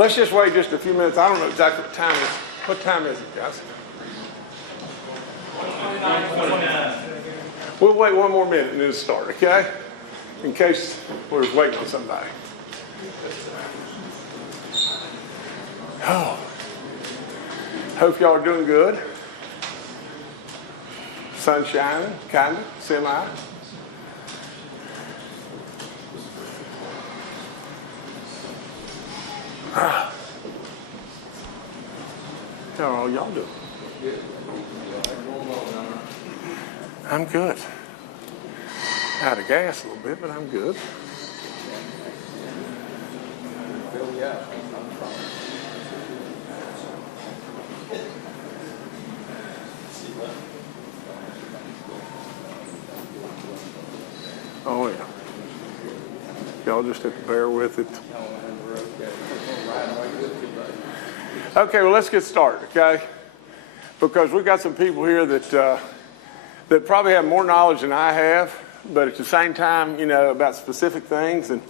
Let's just wait just a few minutes. I don't know exactly what time it is. What time is it, guys? 29. We'll wait one more minute and then start, okay? In case we're waiting on somebody. Oh. Hope y'all are doing good. Sun shining, kind of, semi. How are all y'all doing? I'm good. Out of gas a little bit, but I'm good. Oh, yeah. Y'all just have to bear with it. Okay, well, let's get started, okay? Because we've got some people here that probably have more knowledge than I have, but at the same time, you know, about specific things and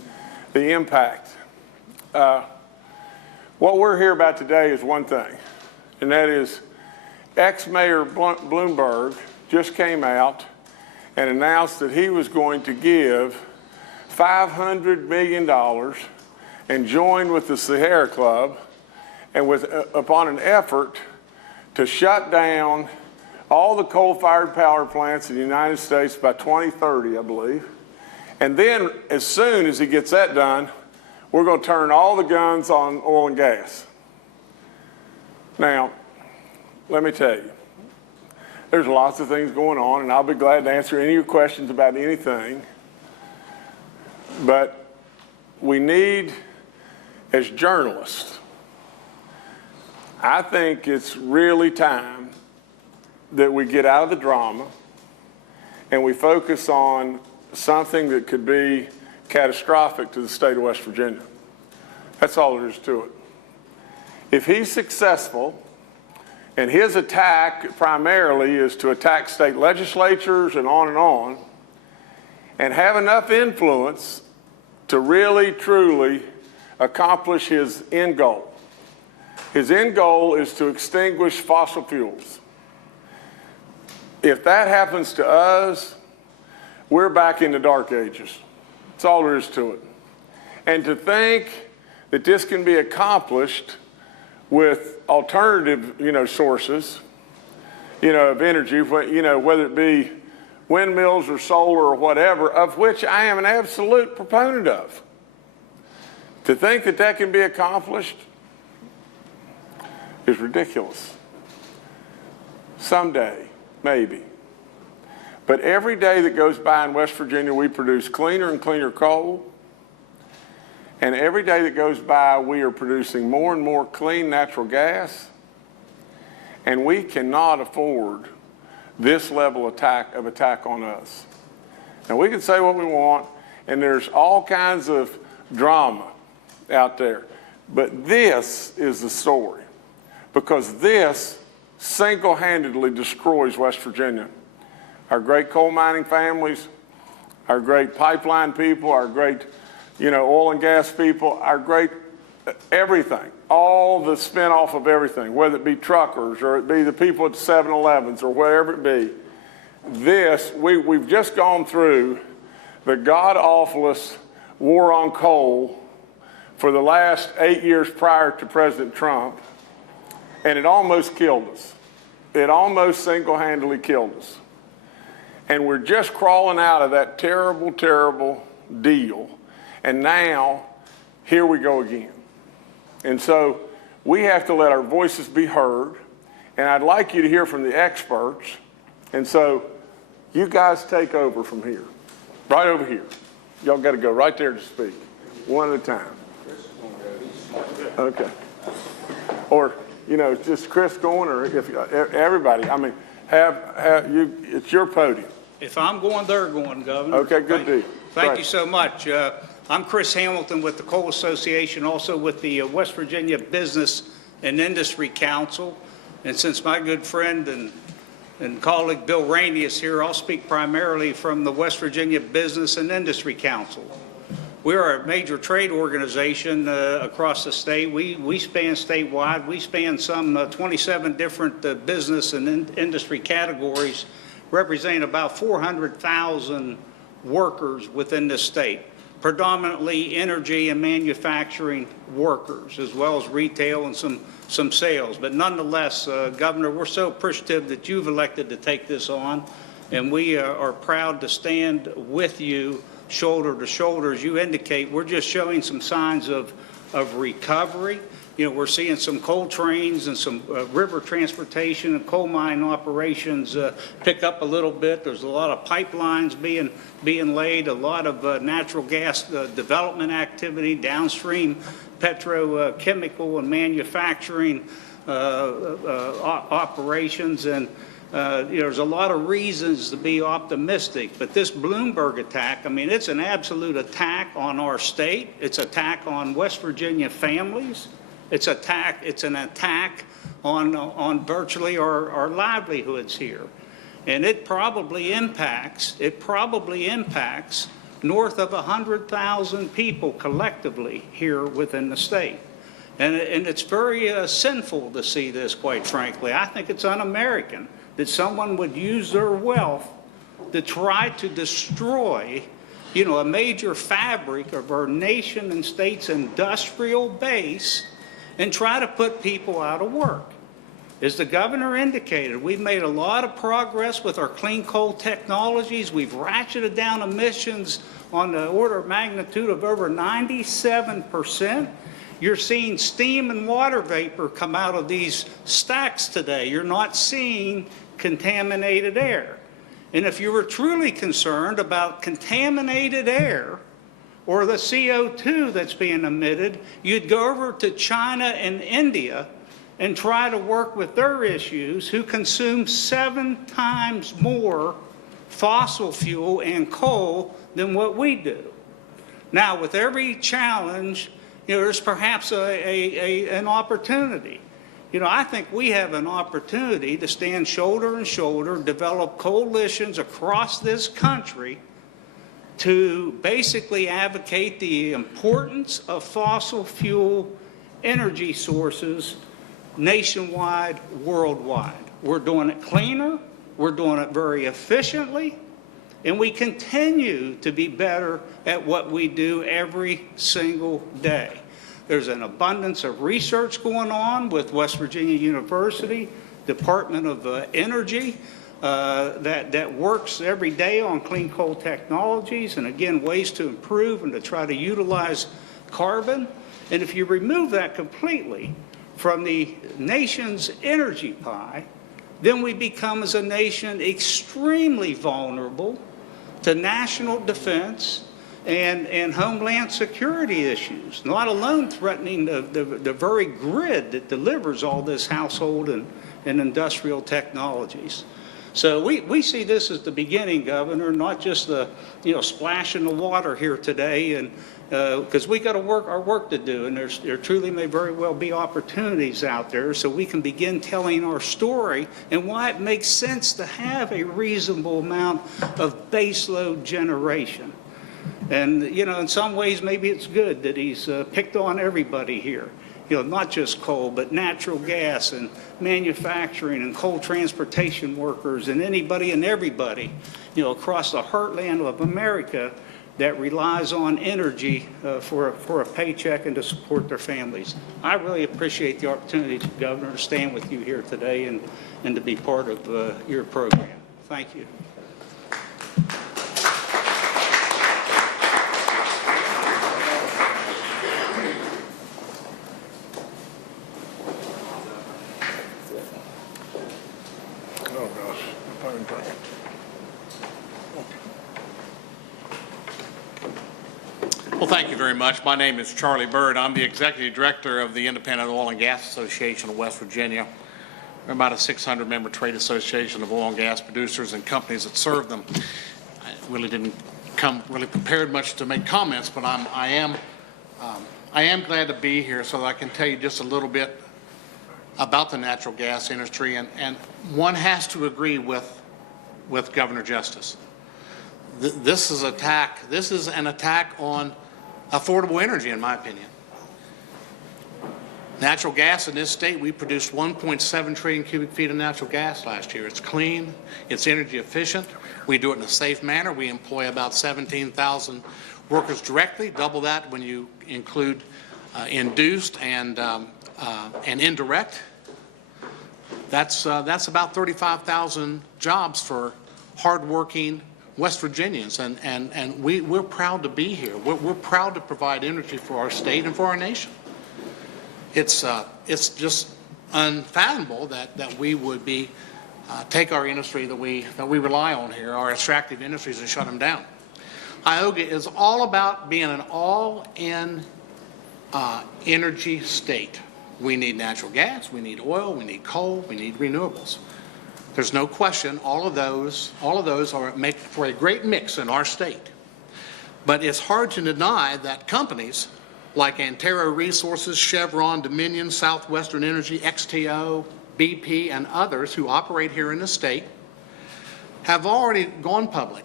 the impact. What we're here about today is one thing, and that is ex-Mayor Bloomberg just came out and announced that he was going to give $500 million and join with the Sahara Club and upon an effort to shut down all the coal-fired power plants in the United States by 2030, I believe. And then as soon as he gets that done, we're going to turn all the guns on oil and gas. Now, let me tell you, there's lots of things going on, and I'll be glad to answer any of your questions about anything. But we need, as journalists, I think it's really time that we get out of the drama and we focus on something that could be catastrophic to the state of West Virginia. That's all there is to it. If he's successful, and his attack primarily is to attack state legislatures and on, and have enough influence to really, truly accomplish his end goal. His end goal is to extinguish fossil fuels. If that happens to us, we're back in the dark ages. That's all there is to it. And to think that this can be accomplished with alternative, sources, of energy, whether it be windmills or solar or whatever, of which I am an absolute proponent of. To think that that can be accomplished is ridiculous. Someday, maybe. But every day that goes by in West Virginia, we produce cleaner and cleaner coal. And every day that goes by, we are producing more and more clean natural gas. And we cannot afford this level of attack on us. Now, we can say what we want, and there's all kinds of drama out there. But this is the story. Because this single-handedly destroys West Virginia. Our great coal mining families, our great pipeline people, our great, oil and gas people, our great everything, all the spin-off of everything, whether it be truckers or it be the people at the 7-Elevens or wherever it be. We've just gone through the god-awfulest war on coal for the last 8 years prior to President Trump, and it almost killed us. It almost single-handedly killed us. And we're just crawling out of that terrible, terrible deal. And now, here we go again. And so we have to let our voices be heard. And I'd like you to hear from the experts. And so you guys take over from here, right over here. Y'all got to go right there to speak, one at a time. Okay. Or, just Chris going, or if everybody, it's your podium. If I'm going, they're going, Governor. Okay, good deal. Thank you so much. I'm Chris Hamilton with the Coal Association, also with the West Virginia Business and Industry Council. And since my good friend and colleague Bill Rainey is here, I'll speak primarily from the West Virginia Business and Industry Council. We are a major trade organization across the state. We span statewide. We span some 27 different business and industry categories, representing about 400,000 workers within the state, predominantly energy and manufacturing workers, as well as retail and some sales. But nonetheless, Governor, we're so appreciative that you've elected to take this on, and we are proud to stand with you shoulder to shoulder. As you indicate, we're just showing some signs of recovery. You know, we're seeing some coal trains and some river transportation and coal mine operations pick up a little bit. There's a lot of pipelines being laid, a lot of natural gas development activity, downstream petrochemical and manufacturing operations, and there's a lot of reasons to be optimistic, but this Bloomberg attack, I mean, it's an absolute attack on our state. It's an attack on West Virginia families. It's an attack on virtually our livelihoods here. And it probably impacts north of 100,000 people collectively here within the state. And it's very sinful to see this, quite frankly. I think it's un-American that someone would use their wealth to try to destroy, you know, a major fabric of our nation and state's industrial base and try to put people out of work. As the governor indicated, we've made a lot of progress with our clean coal technologies. We've ratcheted down emissions on the order of magnitude of over 97%. You're seeing steam and water vapor come out of these stacks today. You're not seeing contaminated air. And if you were truly concerned about contaminated air or the CO2 that's being emitted, you'd go over to China and India and try to work with their issues, who consume 7 times more fossil fuel and coal than what we do. Now, with every challenge, you know, there's perhaps an opportunity. You know, I think we have an opportunity to stand shoulder to shoulder, develop coalitions across this country to basically advocate the importance of fossil fuel energy sources nationwide, worldwide. We're doing it cleaner, we're doing it very efficiently, and we continue to be better at what we do every single day. There's an abundance of research going on with West Virginia University, Department of Energy, that works every day on clean coal technologies and, again, ways to improve and to try to utilize carbon. And if you remove that completely from the nation's energy pie, then we become, as a nation, extremely vulnerable to national defense and homeland security issues, not alone threatening the very grid that delivers all this household and industrial technologies. So we see this as the beginning, Governor, not just the splash in the water here today, and because we got our work to do, and there truly may very well be opportunities out there, so we can begin telling our story and why it makes sense to have a reasonable amount of baseload generation. And, in some ways, maybe it's good that he's picked on everybody here, not just coal, but natural gas and manufacturing and coal transportation workers and anybody and everybody, across the heartland of America that relies on energy for a paycheck and to support their families. I really appreciate the opportunity, Governor, to stand with you here today and to be part of your program. Thank you. Well, thank you very much. My name is Charlie Bird. I'm the Executive Director of the Independent Oil and Gas Association of West Virginia. We're about a 600-member trade association of oil and gas producers and companies that serve them. I really didn't come really prepared much to make comments, but I am glad to be here so that I can tell you just a little bit about the natural gas industry. And one has to agree with Governor Justice. This is an attack on affordable energy, in my opinion. Natural gas in this state, we produced 1.7 trillion cubic feet of natural gas last year. It's clean, it's energy efficient, we do it in a safe manner. We employ about 17,000 workers directly, double that when you include induced and indirect. That's about 35,000 jobs for hardworking West Virginians, and we're proud to be here. We're proud to provide energy for our state and for our nation. It's just unfathomable that we would be take our industry that we rely on here, our extractive industries, and shut them down. Ioga is all about being an all-in energy state. We need natural gas, we need oil, we need coal, we need renewables. There's no question all of those make for a great mix in our state. But it's hard to deny that companies like Antero Resources, Chevron, Dominion, Southwestern Energy, XTO, BP, and others who operate here in the state have already gone public.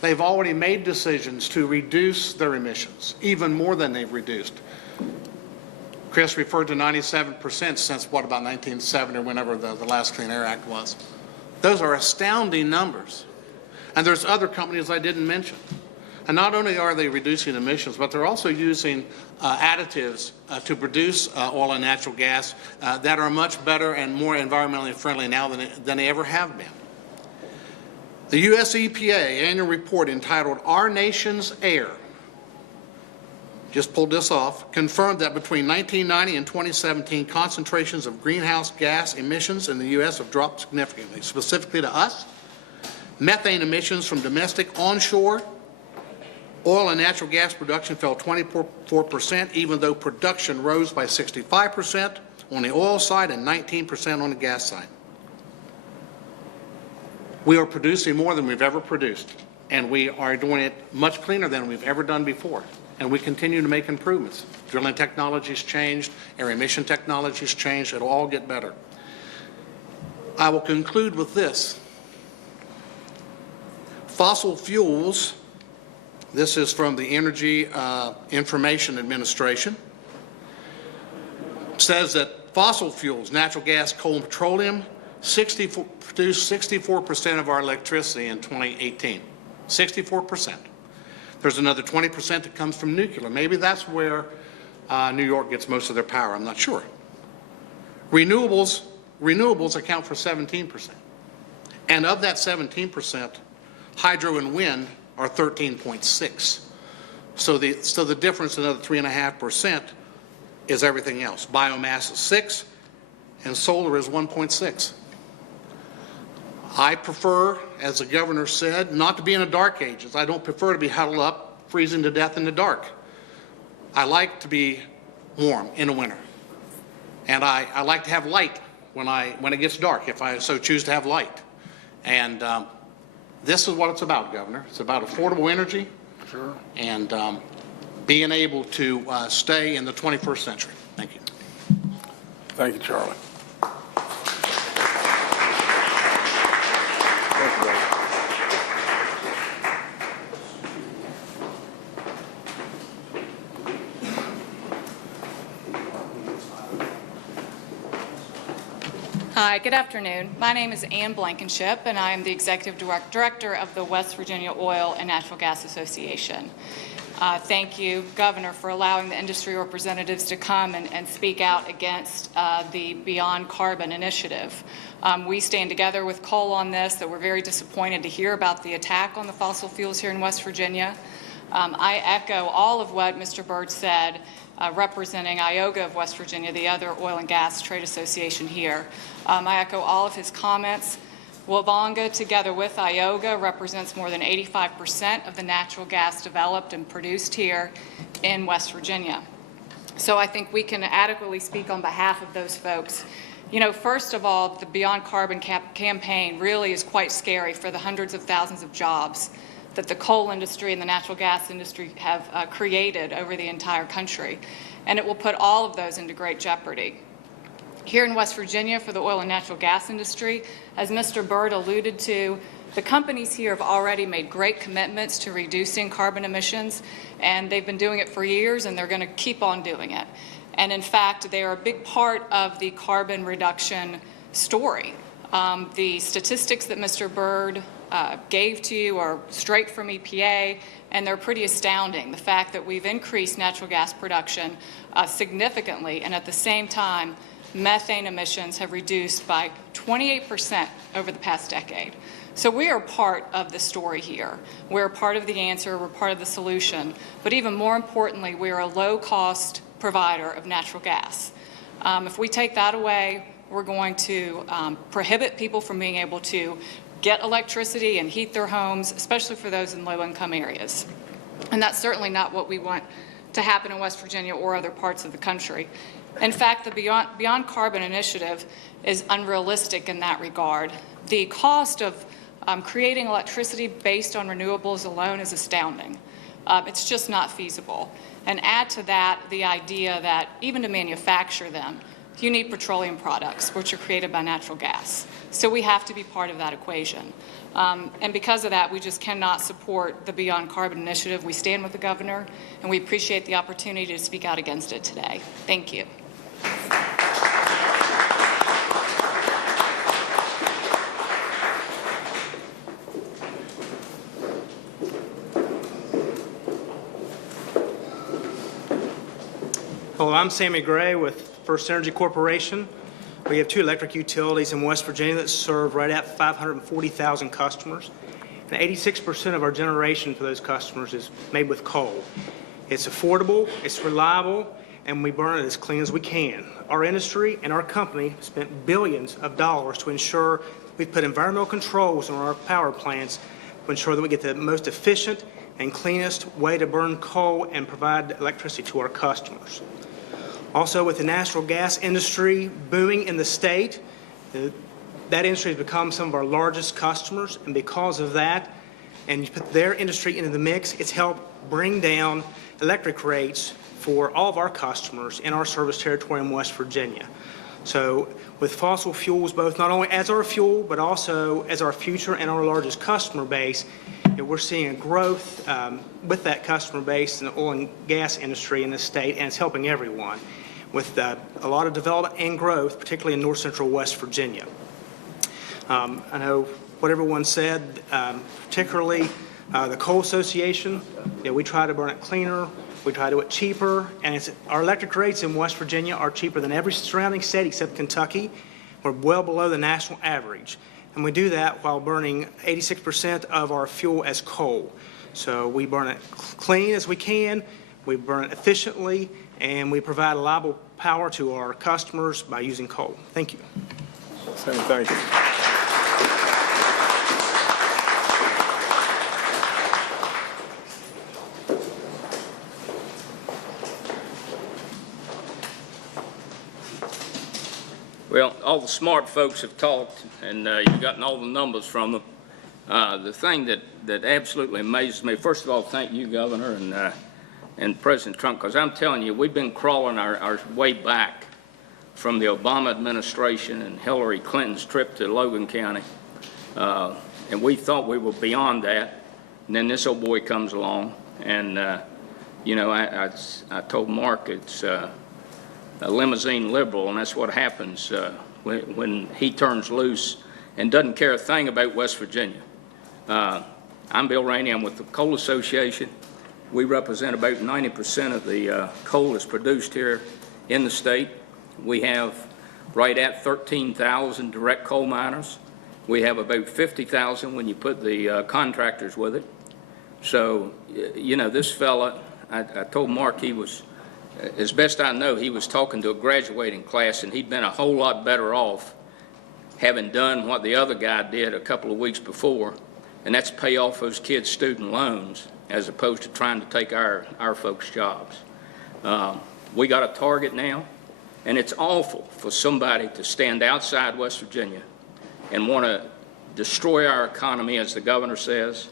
They've already made decisions to reduce their emissions, even more than they've reduced. Chris referred to 97% since, what, about 1970 or whenever the last Clean Air Act was. Those are astounding numbers. And there's other companies I didn't mention. And not only are they reducing emissions, but they're also using additives to produce oil and natural gas that are much better and more environmentally friendly now than they ever have been. The U.S. EPA annual report entitled Our Nation's Air, just pulled this off, confirmed that between 1990 and 2017, concentrations of greenhouse gas emissions in the U.S. have dropped significantly. Specifically to us, methane emissions from domestic onshore oil and natural gas production fell 24%, even though production rose by 65% on the oil side and 19% on the gas side. We are producing more than we've ever produced, and we are doing it much cleaner than we've ever done before. And we continue to make improvements. Drilling technology's changed, air emission technology's changed, it'll all get better. I will conclude with this. Fossil fuels, this is from the Energy Information Administration, says that fossil fuels, natural gas, coal, and petroleum, produced 64% of our electricity in 2018. 64%. There's another 20% that comes from nuclear. Maybe that's where New York gets most of their power. I'm not sure. Renewables account for 17%. And of that 17%, hydro and wind are 13.6. So the difference, another 3.5%, is everything else. Biomass is 6, and solar is 1.6. I prefer, as the governor said, not to be in the dark ages. I don't prefer to be huddled up, freezing to death in the dark. I like to be warm in the winter. And I like to have light when it gets dark, if I so choose to have light. And this is what it's about, Governor. It's about affordable energy. Sure. And being able to stay in the 21st century. Thank you. Thank you, Charlie. Hi, good afternoon. My name is Ann Blankenship, and I am the Executive Director of the West Virginia Oil and Natural Gas Association. Thank you, Governor, for allowing the industry representatives to come and speak out against the Beyond Carbon initiative. We stand together with coal on this, that we're very disappointed to hear about the attack on the fossil fuels here in West Virginia. I echo all of what Mr. Byrd said, representing IOGA of West Virginia, the other oil and gas trade association here. I echo all of his comments. Wabonga, together with IOGA, represents more than 85% of the natural gas developed and produced here in West Virginia. So I think we can adequately speak on behalf of those folks. You know, first of all, the Beyond Carbon campaign really is quite scary for the hundreds of thousands of jobs that the coal industry and the natural gas industry have created over the entire country. And it will put all of those into great jeopardy. Here in West Virginia, for the oil and natural gas industry, as Mr. Byrd alluded to, The companies here have already made great commitments to reducing carbon emissions, and they've been doing it for years, and they're going to keep on doing it. And in fact, they are a big part of the carbon reduction story. The statistics that Mr. Byrd gave to you are straight from EPA, and they're pretty astounding. The fact that we've increased natural gas production significantly, and at the same time, methane emissions have reduced by 28% over the past decade. So we are part of the story here. We're part of the answer, we're part of the solution, but even more importantly, we are a low-cost provider of natural gas. If we take that away, we're going to prohibit people from being able to get electricity and heat their homes, especially for those in low-income areas. And that's certainly not what we want to happen in West Virginia or other parts of the country. In fact, the Beyond Carbon initiative is unrealistic in that regard. The cost of creating electricity based on renewables alone is astounding. It's just not feasible. And add to that the idea that even to manufacture them, you need petroleum products, which are created by natural gas. So we have to be part of that equation. And because of that, we just cannot support the Beyond Carbon initiative. We stand with the governor, and we appreciate the opportunity to speak out against it today. Thank you. Hello, I'm Sammy Gray with First Energy Corporation. We have 2 electric utilities in West Virginia that serve right at 540,000 customers. And 86% of our generation for those customers is made with coal. It's affordable, it's reliable, and we burn it as clean as we can. Our industry and our company spent billions of dollars to ensure we put environmental controls on our power plants to ensure that we get the most efficient and cleanest way to burn coal and provide electricity to our customers. Also, with the natural gas industry booming in the state, that industry has become some of our largest customers, and because of that, and you put their industry into the mix, it's helped bring down electric rates for all of our customers in our service territory in West Virginia. So with fossil fuels, both not only as our fuel, but also as our future and our largest customer base, we're seeing a growth with that customer base in the oil and gas industry in the state, and it's helping everyone with a lot of development and growth, particularly in north central West Virginia. I know what everyone said, particularly the Coal Association. We try to burn it cleaner, we try to do it cheaper, and our electric rates in West Virginia are cheaper than every surrounding state except Kentucky. We're well below the national average. And we do that while burning 86% of our fuel as coal. So we burn it clean as we can, we burn it efficiently, and we provide reliable power to our customers by using coal. Thank you. Sammy, thank you. Well, all the smart folks have talked, and you've gotten all the numbers from them. The thing that absolutely amazes me, first of all, thank you, Governor, and President Trump, because I'm telling you, we've been crawling our way back from the Obama administration and Hillary Clinton's trip to Logan County, and we thought we were beyond that, and then this old boy comes along, and, you know, I told Mark it's a limousine liberal, and that's what happens when he turns loose and doesn't care a thing about West Virginia. I'm Bill Rainey. I'm with the Coal Association. We represent about 90% of the coal that's produced here in the state. We have right at 13,000 direct coal miners. We have about 50,000 when you put the contractors with it. So, you know, this fella, I told Mark he was, as best I know, he was talking to a graduating class, and he'd been a whole lot better off having done what the other guy did a couple of weeks before, and that's pay off those kids' student loans as opposed to trying to take our folks' jobs. We got a target now, and it's awful for somebody to stand outside West Virginia and want to destroy our economy, as the governor says,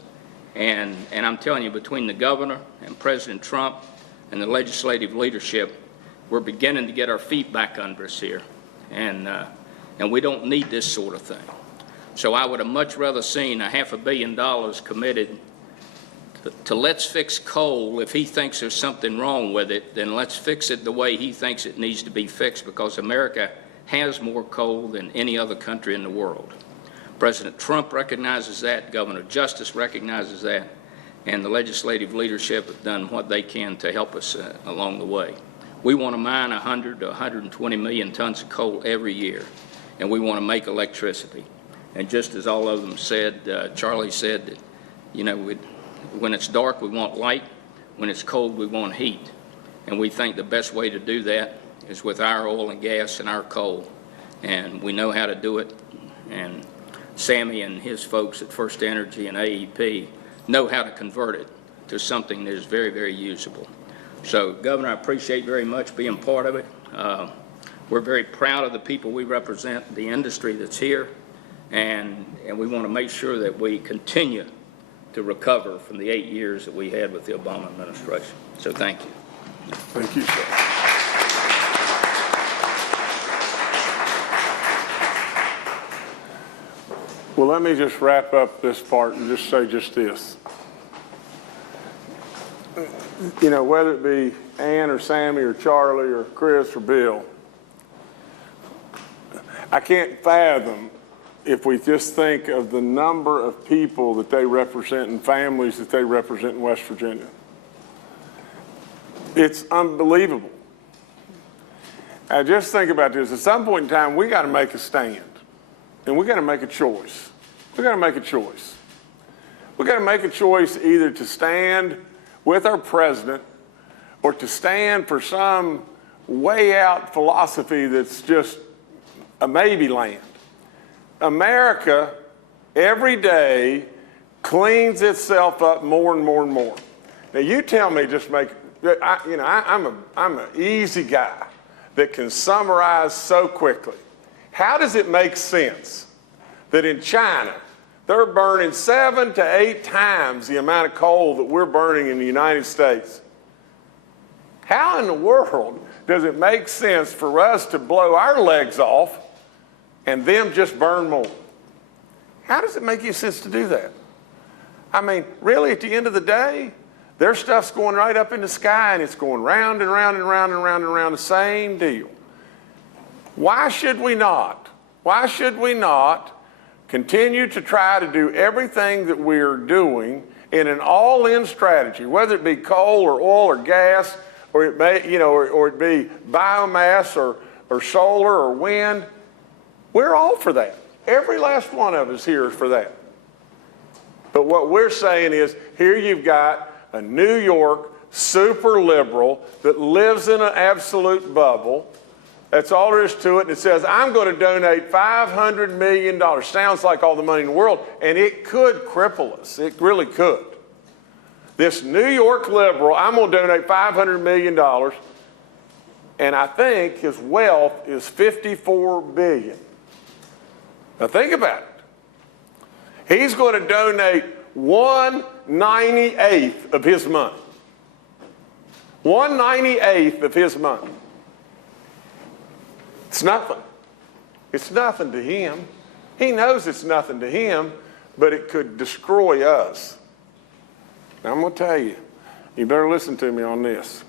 and I'm telling you, between the governor and President Trump and the legislative leadership, we're beginning to get our feet back under us here, and we don't need this sort of thing. So I would have much rather seen $500 million committed to let's fix coal. If he thinks there's something wrong with it, then let's fix it the way he thinks it needs to be fixed, because America has more coal than any other country in the world. President Trump recognizes that, Governor Justice recognizes that, and the legislative leadership have done what they can to help us along the way. We want to mine 100 to 120 million tons of coal every year, and we want to make electricity. And just as all of them said, Charlie said that, you know, when it's dark, we want light. When it's cold, we want heat. And we think the best way to do that is with our oil and gas and our coal. And we know how to do it. And Sammy and his folks at First Energy and AEP know how to convert it to something that is very, very usable. So, Governor, I appreciate very much being part of it. We're very proud of the people we represent, the industry that's here, and we want to make sure that we continue to recover from the 8 years that we had with the Obama administration. So thank you. Thank you, sir. Well, let me just wrap up this part and just say just this. You know, whether it be Ann or Sammy or Charlie or Chris or Bill, I can't fathom, if we just think of the number of people that they represent and families that they represent in West Virginia. It's unbelievable. I just think about this. At some point in time, we got to make a stand, and we got to make a choice. We got to make a choice. We got to make a choice either to stand with our president or to stand for some way out philosophy that's just a maybe land. America, every day, cleans itself up more and more and more. Now, you tell me, just make, I'm an easy guy that can summarize so quickly. How does it make sense that in China, they're burning 7 to 8 times the amount of coal that we're burning in the United States? How in the world does it make sense for us to blow our legs off and them just burn more? How does it make any sense to do that? I mean, really, at the end of the day, their stuff's going right up in the sky, and it's going round and round and round and round and round, the same deal. Why should we not? Why should we not continue to try to do everything that we're doing in an all-in strategy, whether it be coal or oil or gas, or it may, or it be biomass or solar or wind? We're all for that. Every last one of us here is for that. But what we're saying is, here you've got a New York super liberal that lives in an absolute bubble. That's all there is to it. And it says, I'm going to donate $500 million. Sounds like all the money in the world, and it could cripple us. It really could. This New York liberal, I'm going to donate $500 million, and I think his wealth is $54 billion. Now think about it. He's going to donate 1/98 of his money. 1/98 of his money. It's nothing. It's nothing to him. He knows it's nothing to him, but it could destroy us. Now, I'm going to tell you, you better listen to me on this.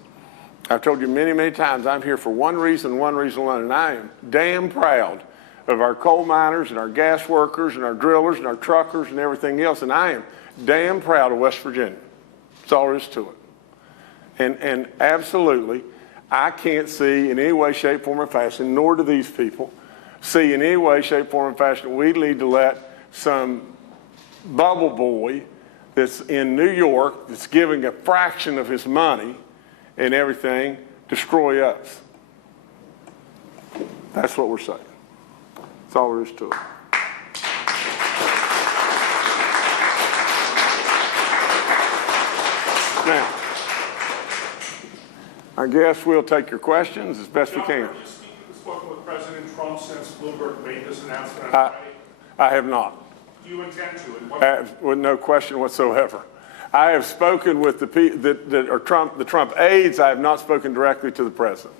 I've told you many, many times, I'm here for one reason alone, and I am damn proud of our coal miners and our gas workers and our drillers and our truckers and everything else, and I am damn proud of West Virginia. That's all there is to it. And absolutely, I can't see in any way, shape, form, or fashion, nor do these people see in any way, shape, form, or fashion, we need to let some bubble boy that's in New York, that's giving a fraction of his money and everything, destroy us. That's what we're saying. That's all there is to it. Now, I guess we'll take your questions as best we can. Have you spoken with President Trump since Bloomberg made this announcement on Friday? I have not. Do you intend to? With no question whatsoever. I have spoken with the Trump aides. I have not spoken directly to the president.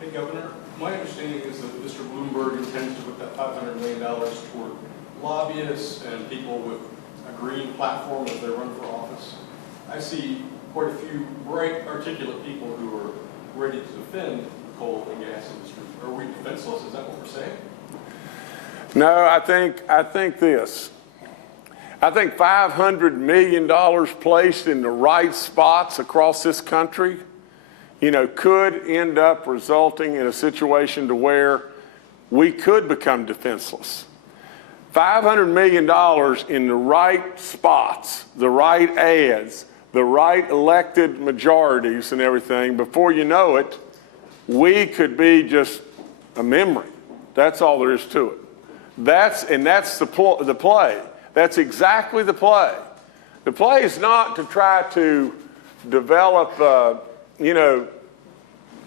Hey, Governor, my understanding is that Mr. Bloomberg intends to put that $500 million toward lobbyists and people with a green platform as they run for office. I see quite a few bright, articulate people who are ready to defend the coal and gas industry. Are we defenseless? Is that what we're saying? No, I think this. I think $500 million placed in the right spots across this country, could end up resulting in a situation to where we could become defenseless. $500 million in the right spots, the right ads, the right elected majorities and everything, before you know it, we could be just a memory. That's all there is to it. That's the play. That's exactly the play. The play is not to try to develop,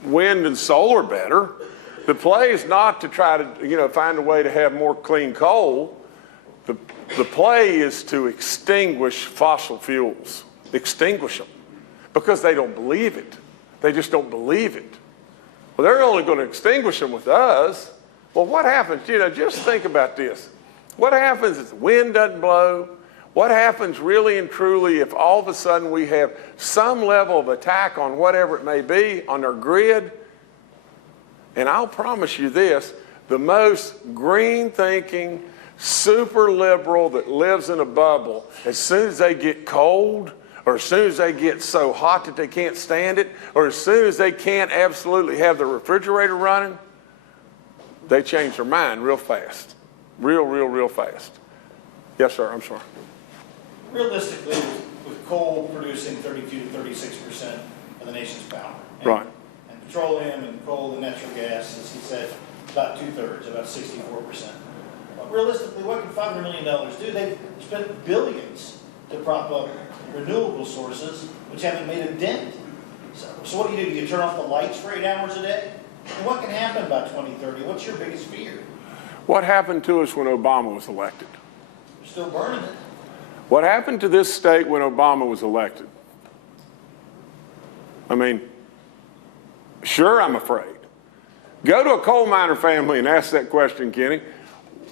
wind and solar better. The play is not to try to, find a way to have more clean coal. The play is to extinguish fossil fuels, extinguish them, because they don't believe it. They just don't believe it. Well, they're only going to extinguish them with us. Well, what happens? Just think about this. What happens if the wind doesn't blow? What happens really and truly if all of a sudden we have some level of attack on whatever it may be on our grid? And I'll promise you this, the most green thinking, super liberal that lives in a bubble, as soon as they get cold, or as soon as they get so hot that they can't stand it, or as soon as they can't absolutely have the refrigerator running, they change their mind real fast. Real fast. Yes, sir, I'm sorry. Realistically, with coal producing 32 to 36% of the nation's power. Right. And petroleum and coal and natural gas, as he said, about 2/3, about 64%. But realistically, what can $500 million do? They've spent billions to prop up renewable sources, which haven't made a dent. So what do? Do you turn off the lights for 8 hours a day? And what can happen by 2030? What's your biggest fear? What happened to us when Obama was elected? You're still burning it. What happened to this state when Obama was elected? I mean, sure, I'm afraid. Go to a coal miner family and ask that question, Kenny.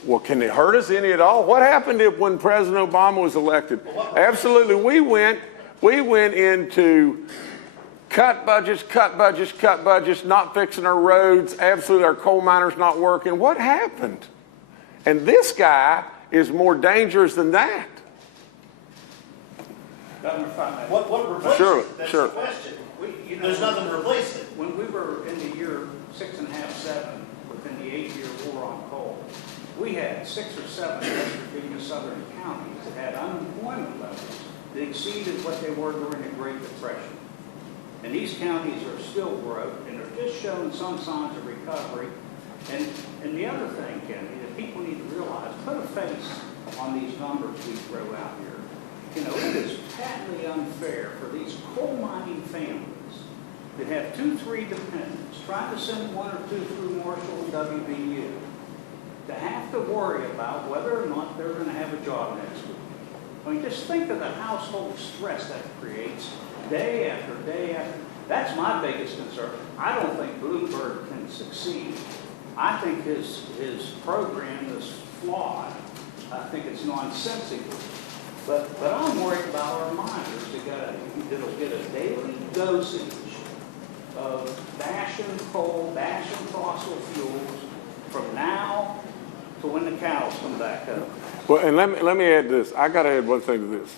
Well, can it hurt us any at all? What happened when President Obama was elected? Absolutely, we went into cut budgets, not fixing our roads, absolutely our coal miners not working. What happened? And this guy is more dangerous than that. What replaced Sure, it? That's sure. the question. There's nothing to replace it. When we were in the year 6.5, 7, within the 8-year war on coal, we had 6 or 7 West Virginia southern counties that had unemployment levels that exceeded what they were during the Great Depression. And these counties are still broke, and they're just showing some signs of recovery. And the other thing, Kenny, that people need to realize, put a face on these numbers we throw out here. It is patently unfair for these coal mining families that have 2, 3 dependents, trying to send 1 or 2 through Marshall and WVU, to have to worry about whether or not they're going to have a job next week. I mean, just think of the household stress that creates day after day after. That's my biggest concern. I don't think Bloomberg can succeed. I think his program is flawed. I think it's nonsensical. But I'm worried about our miners that'll get a daily dosage of bashing coal, bashing fossil fuels from now to when the cows come back up. Well, and let me add this. I got to add one thing to this.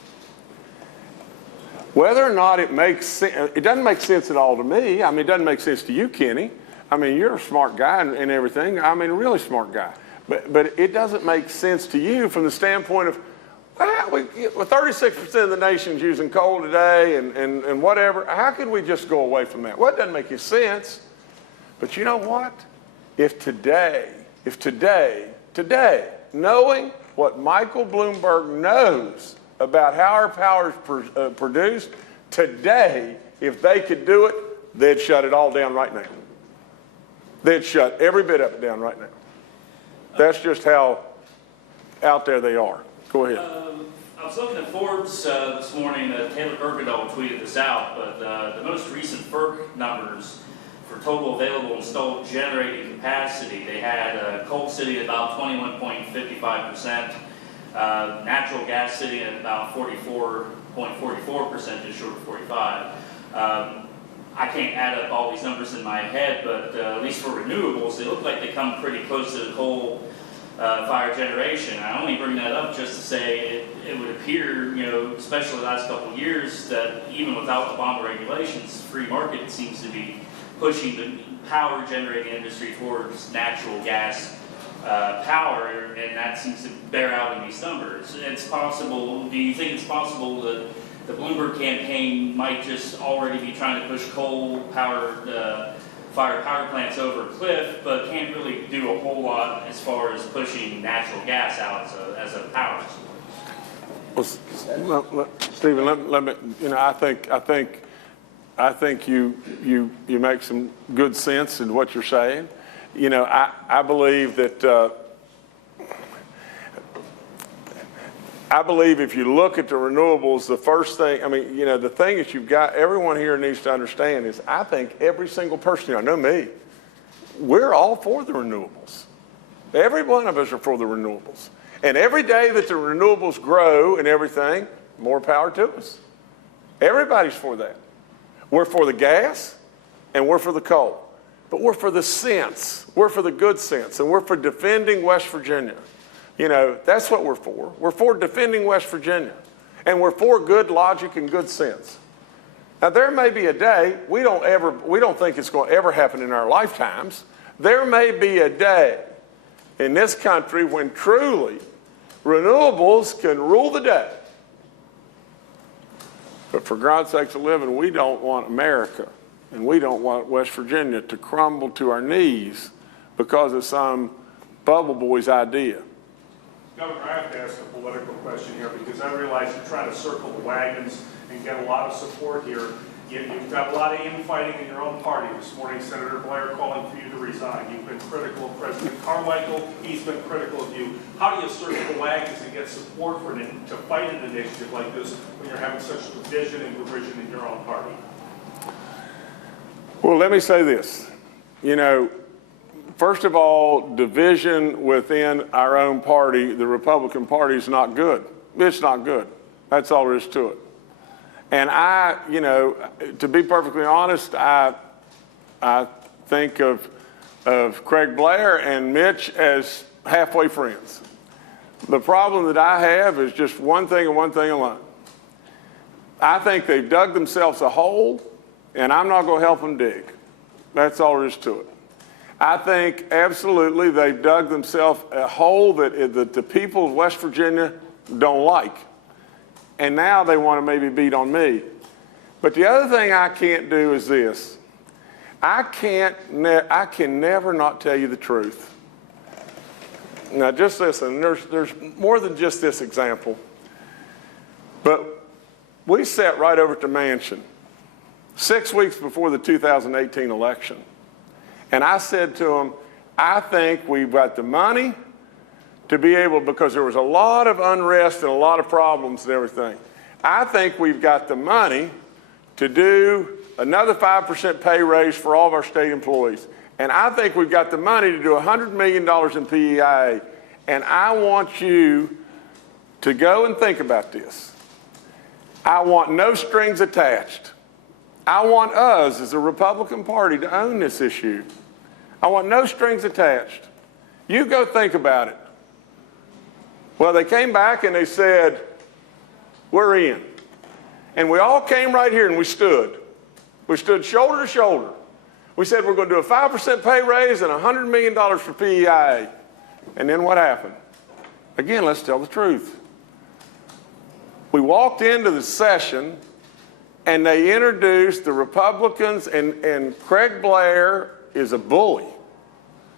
Whether or not it makes sense, it doesn't make sense at all to me. I mean, it doesn't make sense to you, Kenny. I mean, you're a smart guy and everything. I mean, a really smart guy. But it doesn't make sense to you from the standpoint of, with 36% of the nation's using coal today and whatever, how could we just go away from that? Well, it doesn't make any sense. But you know what? If today, knowing what Michael Bloomberg knows about how our power is produced, today, if they could do it, they'd shut it all down right now. They'd shut every bit of it down right now. That's just how out there they are. Go ahead. I was looking at Forbes this morning. Taylor Bergendahl tweeted this out, but the most recent FERC numbers for total available installed generating capacity, they had Coal City at about 21.55%, natural gas city at about 44.44%, just short of 45. I can't add up all these numbers in my head, but at least for renewables, they look like they come pretty close to the coal fire generation. I only bring that up just to say it would appear, especially the last couple of years, that even without Obama regulations, free market seems to be pushing the power generating industry towards natural gas power, and that seems to bear out in these numbers. It's possible, do you think it's possible that the Bloomberg campaign might just already be trying to push coal-powered fired power plants over a cliff, but can't really do a whole lot as far as pushing natural gas out as a power source? Well, Stephen, let me. I think you make some good sense in what you're saying. I believe that. I believe if you look at the renewables, the first thing, the thing that you've got, everyone here needs to understand is I think every single person, I know me, we're all for the renewables. Every one of us are for the renewables. And every day that the renewables grow and everything, more power to us. Everybody's for that. We're for the gas and we're for the coal. But we're for the sense. We're for the good sense. And we're for defending West Virginia. That's what we're for. We're for defending West Virginia. And we're for good logic and good sense. Now, there may be a day, we don't think it's going to ever happen in our lifetimes. There may be a day in this country when truly renewables can rule the day. But for God's sakes of living, we don't want America and we don't want West Virginia to crumble to our knees because of some bubble boy's idea. Governor, I have to ask a political question here because I realize you're trying to circle the wagons and get a lot of support here. You've got a lot of infighting in your own party. This morning, Senator Blair calling for you to resign. You've been critical of President Carmichael. He's been critical of you. How do you circle the wagons and get support to fight an initiative like this when you're having such division and derision in your own party? Well, let me say this. First of all, division within our own party, the Republican Party, is not good. It's not good. That's all there is to it. And to be perfectly honest, I think of Craig Blair and Mitch as halfway friends. The problem that I have is just one thing and one thing alone. I think they've dug themselves a hole, and I'm not going to help them dig. That's all there is to it. I think absolutely they've dug themselves a hole that the people of West Virginia don't like. And now they want to maybe beat on me. But the other thing I can't do is this. I can never not tell you the truth. Now just listen, there's more than just this example. But we sat right over at the mansion 6 weeks before the 2018 election. And I said to him, I think we've got the money to be able, because there was a lot of unrest and a lot of problems and everything. I think we've got the money to do another 5% pay raise for all of our state employees. And I think we've got the money to do $100 million in PEIA. And I want you to go and think about this. I want no strings attached. I want us as a Republican Party to own this issue. I want no strings attached. You go think about it. Well, they came back and they said, we're in. And we all came right here and we stood. We stood shoulder to shoulder. We said we're going to do a 5% pay raise and $100 million for PEIA. And then what happened? Again, let's tell the truth. We walked into the session and they introduced the Republicans, and Craig Blair is a bully.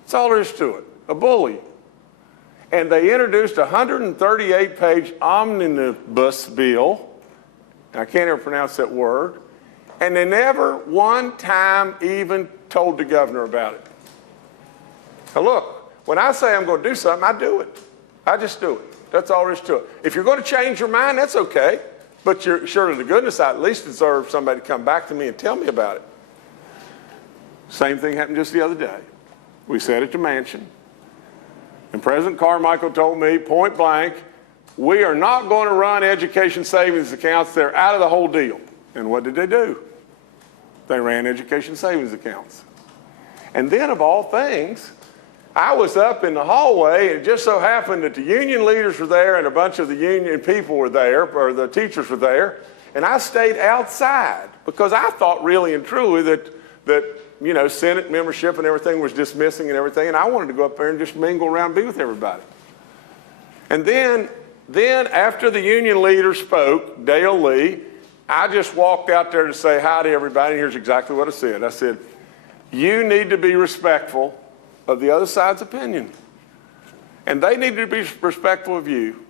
That's all there is to it, a bully. And they introduced a 138-page omnibus bill. I can't ever pronounce that word. And they never one time even told the governor about it. Now look, when I say I'm going to do something, I do it. I just do it. That's all there is to it. If you're going to change your mind, that's okay. But surely to goodness, I at least deserve somebody to come back to me and tell me about it. Same thing happened just the other day. We sat at the mansion, and President Carmichael told me point blank, we are not going to run education savings accounts. They're out of the whole deal. And what did they do? They ran education savings accounts. And then, of all things, I was up in the hallway, and it just so happened that the union leaders were there and a bunch of the union people were there, or the teachers were there, and I stayed outside because I thought really and truly that you know, Senate membership and everything was dismissing and everything, and I wanted to go up there and just mingle around and be with everybody. And then after the union leader spoke, Dale Lee, I just walked out there to say hi to everybody, and here's exactly what I said. I said, you need to be respectful of the other side's opinion, and they need to be respectful of you.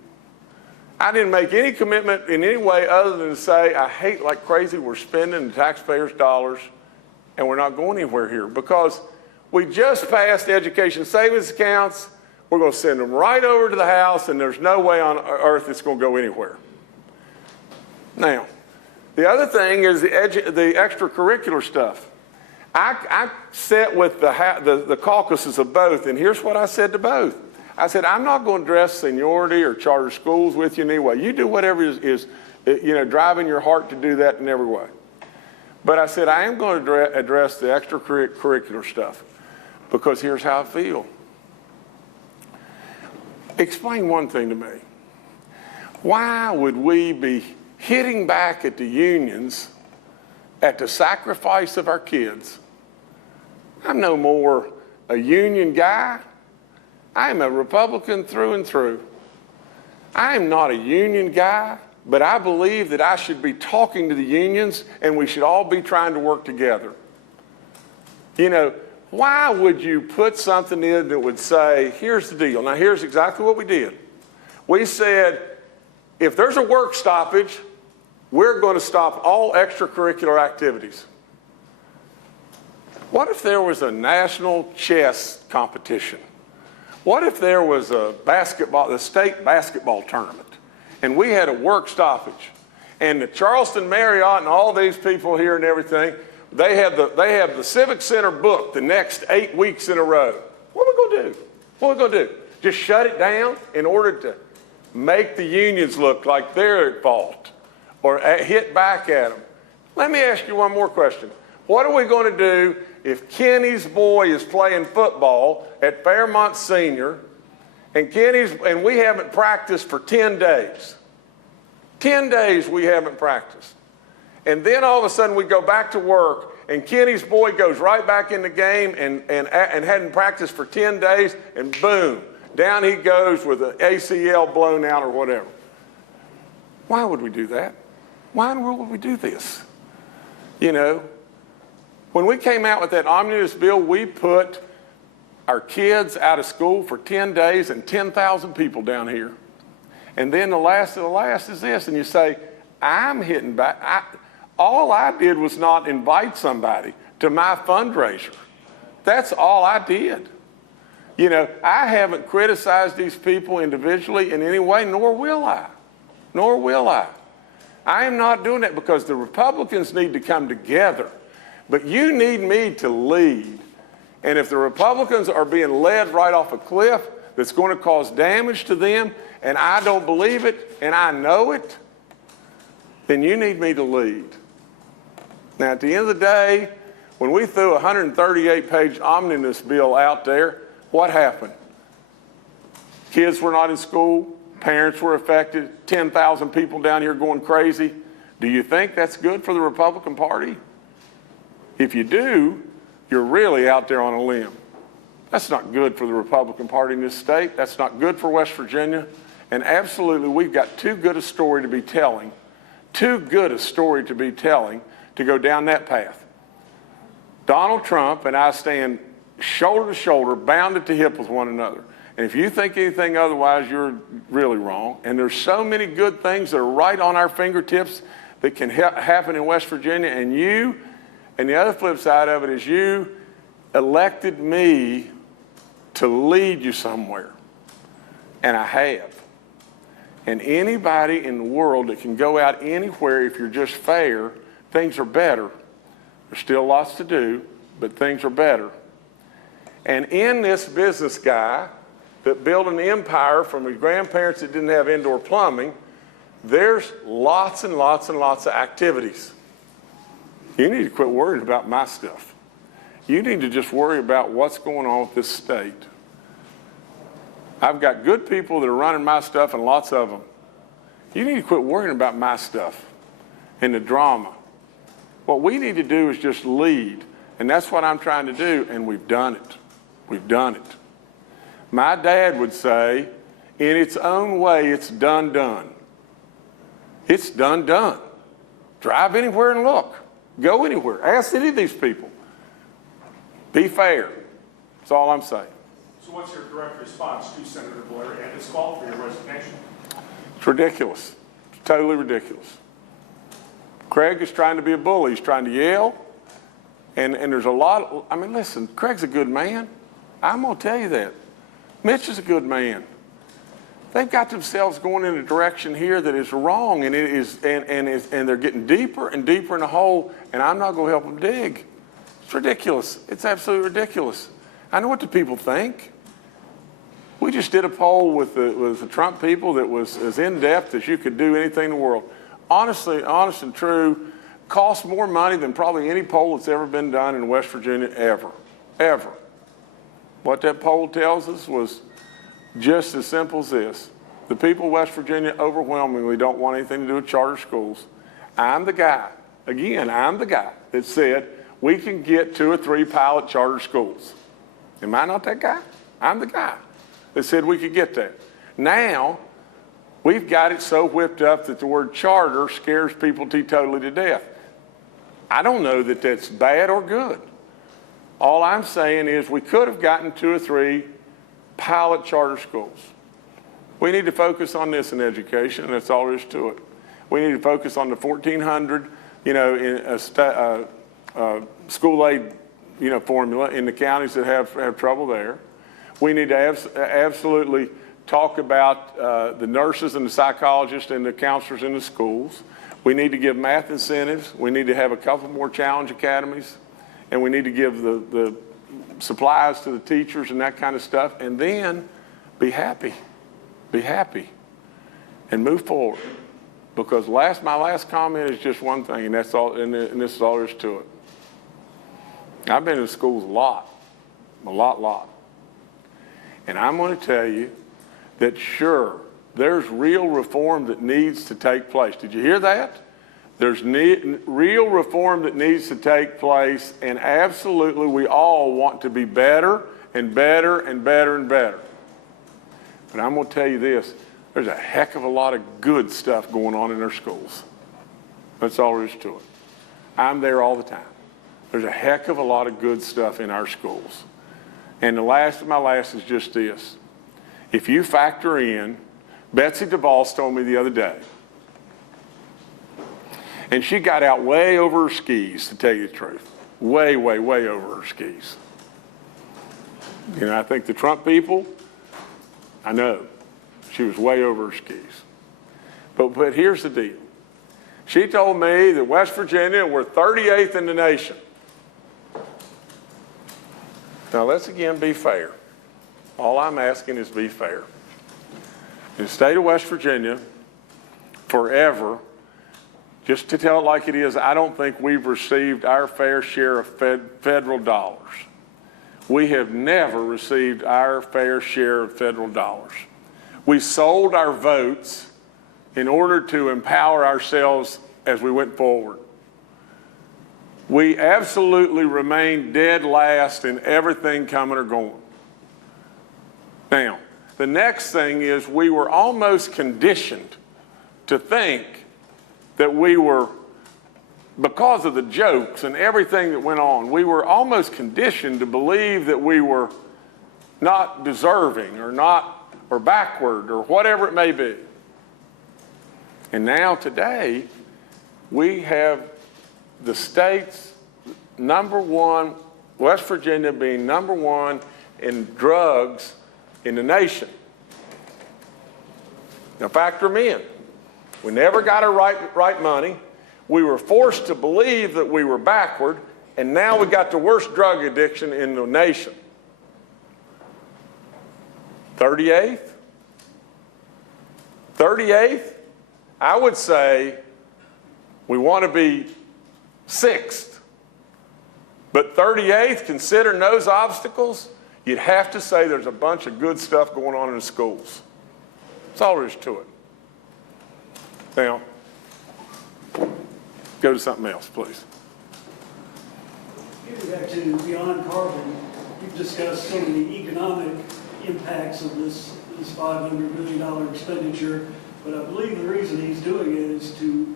I didn't make any commitment in any way other than to say, I hate like crazy we're spending the taxpayers' dollars and we're not going anywhere here because we just passed education savings accounts. We're going to send them right over to the House, and there's no way on earth it's going to go anywhere. Now, the other thing is the extracurricular stuff. I sat with the caucuses of both, and here's what I said to both. I said, I'm not going to address seniority or charter schools with you in any way. You do whatever is driving your heart to do that in every way. But I said, I am going to address the extracurricular stuff because here's how I feel. Explain one thing to me. Why would we be hitting back at the unions at the sacrifice of our kids? I'm no more a union guy. I'm a Republican through and through. I am not a union guy, but I believe that I should be talking to the unions and we should all be trying to work together. You know, why would you put something in that would say, here's the deal. Now, here's exactly what we did. We said, if there's a work stoppage, we're going to stop all extracurricular activities. What if there was a national chess competition? What if there was the state basketball tournament, and we had a work stoppage, and the Charleston Marriott and all these people here and everything, they have the Civic Center booked the next 8 weeks in a row. What are we going to do? What are we going to do? Just shut it down in order to make the unions look like they're at fault or hit back at them? Let me ask you one more question. What are we going to do if Kenny's boy is playing football at Fairmont Senior and we haven't practiced for 10 days? 10 days we haven't practiced. And then all of a sudden we go back to work and Kenny's boy goes right back in the game and hadn't practiced for 10 days, and boom, down he goes with an ACL blown out or whatever. Why would we do that? Why in the world would we do this? You know, when we came out with that omnibus bill, we put our kids out of school for 10 days and 10,000 people down here. And then the last of the last is this, and you say, I'm hitting back. All I did was not invite somebody to my fundraiser. That's all I did. You know, I haven't criticized these people individually in any way, nor will I. Nor will I. I am not doing that because the Republicans need to come together. But you need me to lead. And if the Republicans are being led right off a cliff that's going to cause damage to them, and I don't believe it, and I know it, then you need me to lead. Now, at the end of the day, when we threw a 138-page omnibus bill out there, what happened? Kids were not in school. Parents were affected. 10,000 people down here going crazy. Do you think that's good for the Republican Party? If you do, you're really out there on a limb. That's not good for the Republican Party in this state. That's not good for West Virginia. And absolutely, we've got too good a story to be telling, to go down that path. Donald Trump and I stand shoulder to shoulder, bound at the hip with one another. And if you think anything otherwise, you're really wrong. And there's so many good things that are right on our fingertips that can happen in West Virginia. And the other flip side of it is you elected me to lead you somewhere. And I have. And anybody in the world that can go out anywhere, if you're just fair, things are better. There's still lots to do, but things are better. And in this business guy that built an empire from his grandparents that didn't have indoor plumbing, there's lots and lots and lots of activities. You need to quit worrying about my stuff. You need to just worry about what's going on with this state. I've got good people that are running my stuff, and lots of them. You need to quit worrying about my stuff and the drama. What we need to do is just lead, and that's what I'm trying to do, and we've done it. We've done it. My dad would say, in its own way, it's done, done. It's done, done. Drive anywhere and look. Go anywhere. Ask any of these people. Be fair. That's all I'm saying. So what's your direct response to Senator Blair and his call for your resignation? It's ridiculous. It's totally ridiculous. Craig is trying to be a bully. He's trying to yell. And there's a lot, I mean, listen, Craig's a good man. I'm going to tell you that. Mitch is a good man. They've got themselves going in a direction here that is wrong, and it is, and they're getting deeper and deeper in the hole, and I'm not going to help them dig. It's ridiculous. It's absolutely ridiculous. I know what the people think. We just did a poll with the Trump people that was as in-depth as you could do anything in the world. Honestly, honest and true, cost more money than probably any poll that's ever been done in West Virginia ever, ever. What that poll tells us was just as simple as this. The people of West Virginia overwhelmingly don't want anything to do with charter schools. I'm the guy, again, I'm the guy that said we can get 2 or 3 pilot charter schools. Am I not that guy? I'm the guy that said we could get that. Now, we've got it so whipped up that the word charter scares people totally to death. I don't know that that's bad or good. All I'm saying is we could have gotten 2 or 3 pilot charter schools. We need to focus on this in education, and that's all there is to it. We need to focus on the 1,400, school aid, formula in the counties that have trouble there. We need to absolutely talk about the nurses and the psychologists and the counselors in the schools. We need to give math incentives. We need to have a couple more challenge academies, and we need to give the supplies to the teachers and that kind of stuff, and then be happy, and move forward. Because my last comment is just one thing, and that's all, and this is all there is to it. I've been in schools a lot, and I'm going to tell you that sure, there's real reform that needs to take place. Did you hear that? There's real reform that needs to take place, and absolutely we all want to be better and better and better and better. But I'm going to tell you this, there's a heck of a lot of good stuff going on in our schools. That's all there is to it. I'm there all the time. There's a heck of a lot of good stuff in our schools. And the last of my last is just this. If you factor in, Betsy DeVos told me the other day, and she got out way over her skis, to tell you the truth. Way, way, way over her skis. I think the Trump people, I know, she was way over her skis. But here's the deal. She told me that West Virginia, we're 38th in the nation. Now let's again be fair. All I'm asking is be fair. In the state of West Virginia, forever, just to tell it like it is, I don't think we've received our fair share of federal dollars. We have never received our fair share of federal dollars. We sold our votes in order to empower ourselves as we went forward. We absolutely remained dead last in everything coming or going. Now, the next thing is we were almost conditioned to think that we were, because of the jokes and everything that went on, we were almost conditioned to believe that we were not deserving or backward or whatever it may be. And now today, we have the state's #1, West Virginia being #1 in drugs in the nation. Now factor them in. We never got our right money. We were forced to believe that we were backward, And now we got the worst drug addiction in the nation. 38th? 38th? I would say we want to be 6th. But 38th, considering those obstacles, you'd have to say there's a bunch of good stuff going on in the schools. That's all there is to it. Now, go to something else, please. Getting back to beyond carbon, you've discussed some of the economic impacts of this $500 million expenditure, but I believe the reason he's doing it is to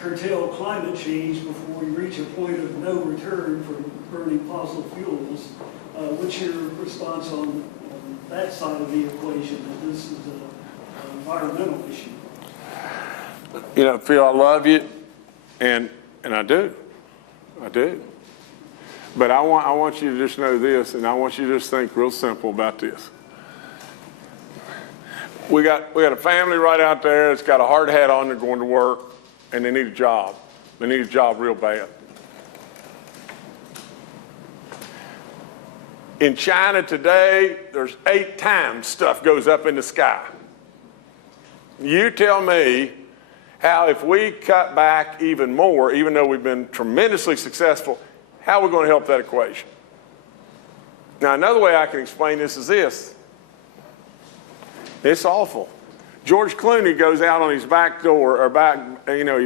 curtail climate change before we reach a point of no return from burning fossil fuels. What's your response on that side of the equation, that this is an environmental issue? You know, Phil, I love you, and I do. I do. But I want you to just know this, and I want you to just think real simple about this. We got a family right out there that's got a hard hat on, they're going to work, and they need a job. They need a job real bad. In China today, there's 8 times stuff goes up in the sky. You tell me how, if we cut back even more, even though we've been tremendously successful, how are we going to help that equation? Now, another way I can explain this is this. It's awful. George Clooney goes out on his back door, or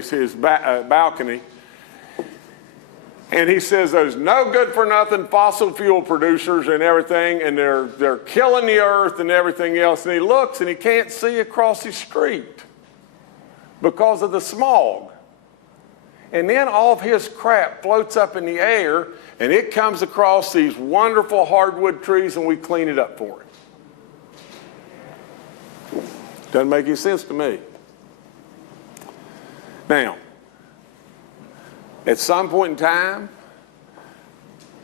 his balcony, and he says those no good for nothing fossil fuel producers and everything, and they're killing the earth and everything else. And he looks and he can't see across the street because of the smog. And then all of his crap floats up in the air, and it comes across these wonderful hardwood trees, and we clean it up for him. Doesn't make any sense to me. Now, at some point in time,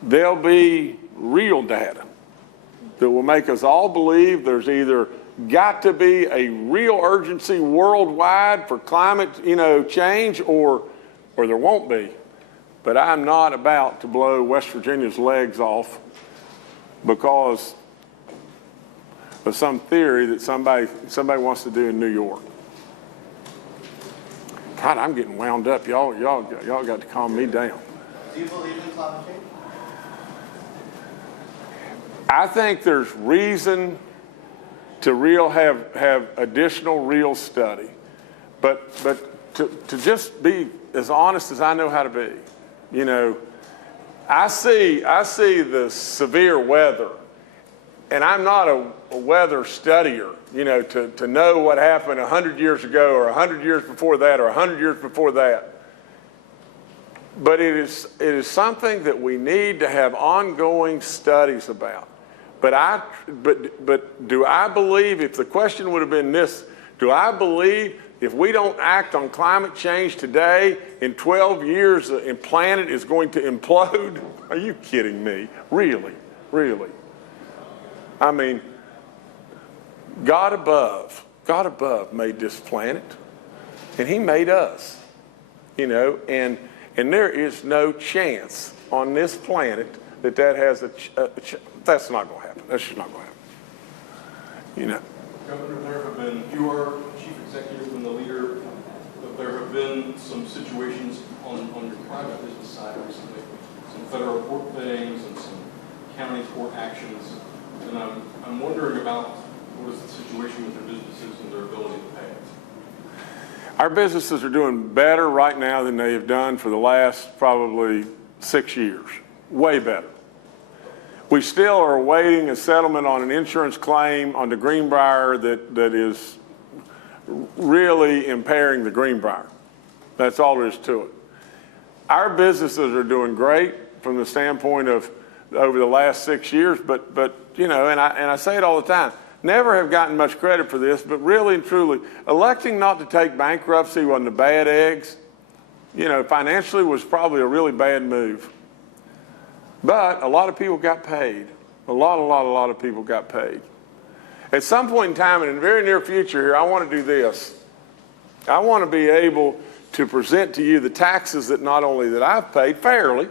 there'll be real data that will make us all believe there's either got to be a real urgency worldwide for climate, change, or there won't be. But I'm not about to blow West Virginia's legs off because of some theory that somebody wants to do in New York. God, I'm getting wound up. Y'all got to calm me down. Do you believe in climate change? I think there's reason to have additional real study, but to just be as honest as I know how to be. I see the severe weather, and I'm not a weather studier, to know what happened 100 years ago or 100 years before that or 100 years before that. But it is something that we need to have ongoing studies about. But do I believe, if the question would have been this, do I believe if we don't act on climate change today, in 12 years the planet is going to implode? Are you kidding me? Really? Really? I mean, God above made this planet, and he made us, and there is no chance on this planet that has that's not going to happen. That's just not going to happen. Governor, there have been, you are chief executive and the leader, but there have been some situations on your private business side recently, some federal court things and some county court actions, and I'm wondering about what is the situation with their businesses and their ability to pay it. Our businesses are doing better right now than they have done for the last probably 6 years. Way better. We still are awaiting a settlement on an insurance claim on the Greenbrier that is really impairing the Greenbrier. That's all there is to it. Our businesses are doing great from the standpoint of over the last 6 years, but and I say it all the time, never have gotten much credit for this, but really and truly, electing not to take bankruptcy on the bad eggs, financially was probably a really bad move. But a lot of people got paid. A lot of people got paid. At some point in time, in the very near future here, I want to do this. I want to be able to present to you the taxes that not only that I've paid fairly,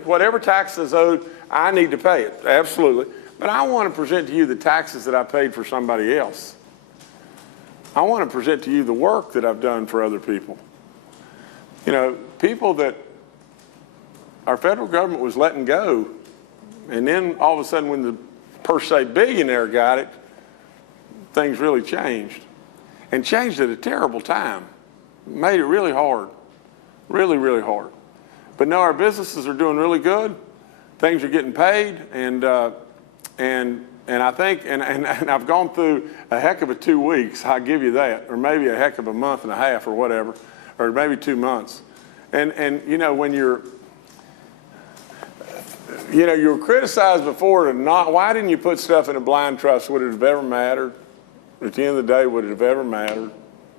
whatever tax is owed, I need to pay it, absolutely. But I want to present to you the taxes that I paid for somebody else. I want to present to you the work that I've done for other people. You know, people that our federal government was letting go, and then all of a sudden when the per se billionaire got it, things really changed. And changed at a terrible time. Made it really hard. Really, really hard. But no, our businesses are doing really good. Things are getting paid, and I think, and I've gone through a heck of a 2 weeks, I'll give you that, or maybe a heck of a month and a half or whatever, or maybe 2 months. And you know, when you were criticized before to not, why didn't you put stuff in a blind trust? Would it have ever mattered? At the end of the day, would it have ever mattered?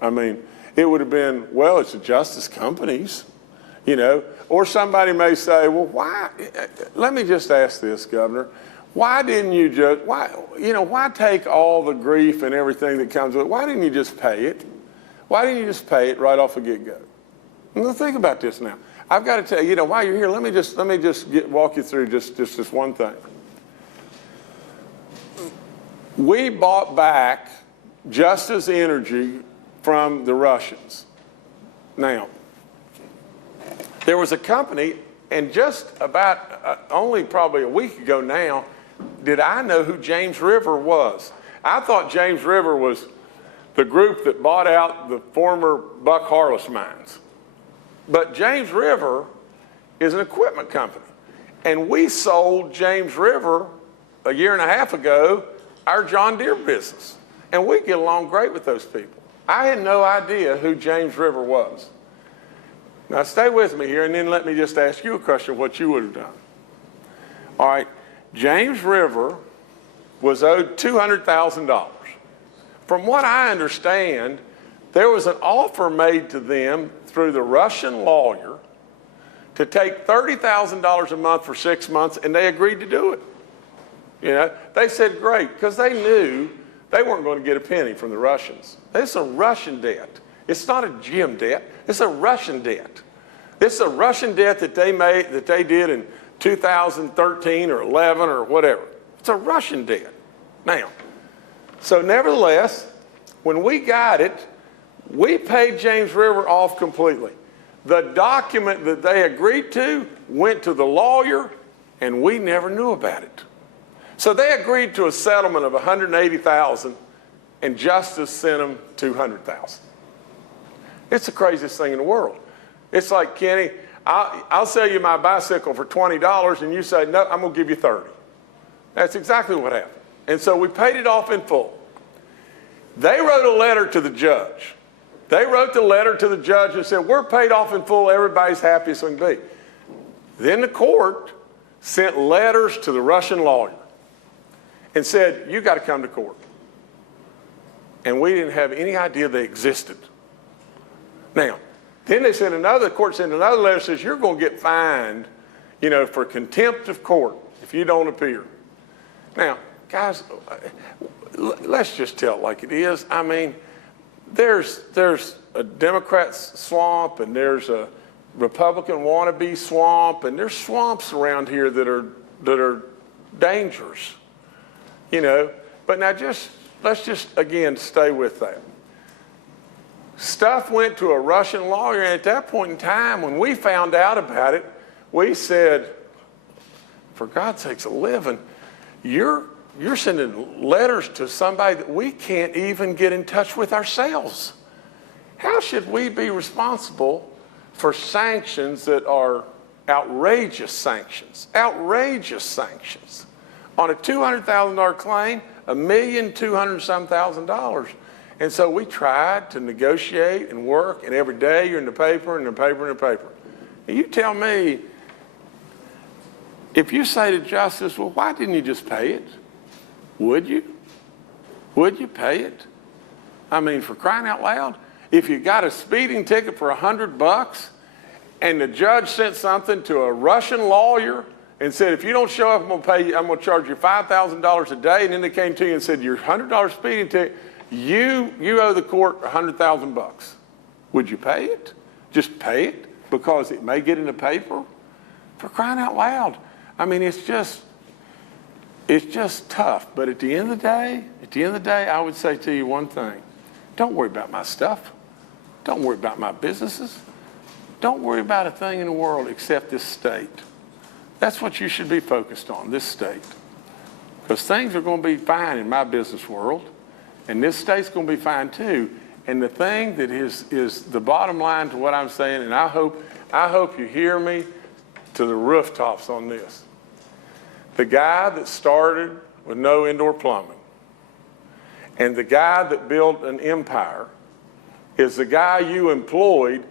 I mean, it would have been, well, it's the justice companies, you know, or somebody may say, well, why, let me just ask this, Governor, why didn't you just, why take all the grief and everything that comes with it? Why didn't you just pay it? Why didn't you just pay it right off the get-go? Now think about this now. I've got to tell you, while you're here, let me just walk you through just this one thing. We bought back Justice Energy from the Russians. Now, there was a company, and just about only probably a week ago now, did I know who James River was. I thought James River was the group that bought out the former Buck Harless mines. But James River is an equipment company. And we sold James River a year and a half ago our John Deere business. And we get along great with those people. I had no idea who James River was. Now stay with me here and then let me just ask you a question, what you would have done. All right, James River was owed $200,000. From what I understand, there was an offer made to them through the Russian lawyer to take $30,000 a month for 6 months, and they agreed to do it. You know, they said great, because they knew they weren't going to get a penny from the Russians. It's a Russian debt. It's not a Jim debt. It's a Russian debt. It's a Russian debt that they did in 2013 or 11 or whatever. It's a Russian debt. Now, so nevertheless, when we got it, we paid James River off completely. The document that they agreed to went to the lawyer, and we never knew about it. So they agreed to a settlement of $180,000, and Justice sent them $200,000. It's the craziest thing in the world. It's like, Kenny, I'll sell you my bicycle for $20, and you say, no, I'm going to give you $30. That's exactly what happened. And so we paid it off in full. They wrote a letter to the judge. They wrote the letter to the judge and said, we're paid off in full, everybody's happy as we can be. Then the court sent letters to the Russian lawyer and said, you got to come to court. And we didn't have any idea they existed. Now, then they sent the court sent another letter that says, you're going to get fined, for contempt of court if you don't appear. Now, guys, let's just tell it like it is. I mean, there's a Democrat swamp, and there's a Republican wannabe swamp, and there's swamps around here that are dangerous, But now let's just again stay with that. Stuff went to a Russian lawyer, and at that point in time, when we found out about it, we said, for God's sakes, a living, you're sending letters to somebody that we can't even get in touch with ourselves. How should we be responsible for sanctions that are outrageous sanctions? Outrageous sanctions. On a $200,000 claim, $1,200,000. And so we tried to negotiate and work, and every day you're in the paper and the paper and the paper. And you tell me, if you say to Justice, well, why didn't you just pay it? Would you? Would you pay it? I mean, for crying out loud, if you got a speeding ticket for $100 and the judge sent something to a Russian lawyer and said, if you don't show up, I'm going to charge you $5,000 a day, and then they came to you and said, your $100 speeding ticket, you owe the court $100,000. Would you pay it? Just pay it because it may get in the paper? For crying out loud. I mean, it's just tough. But at the end of the day, I would say to you one thing. Don't worry about my stuff. Don't worry about my businesses. Don't worry about a thing in the world except this state. That's what you should be focused on, this state. Because things are going to be fine in my business world, and this state's going to be fine too. And the thing that is the bottom line to what I'm saying, and I hope you hear me to the rooftops on this. The guy that started with no indoor plumbing and the guy that built an empire is the guy you employed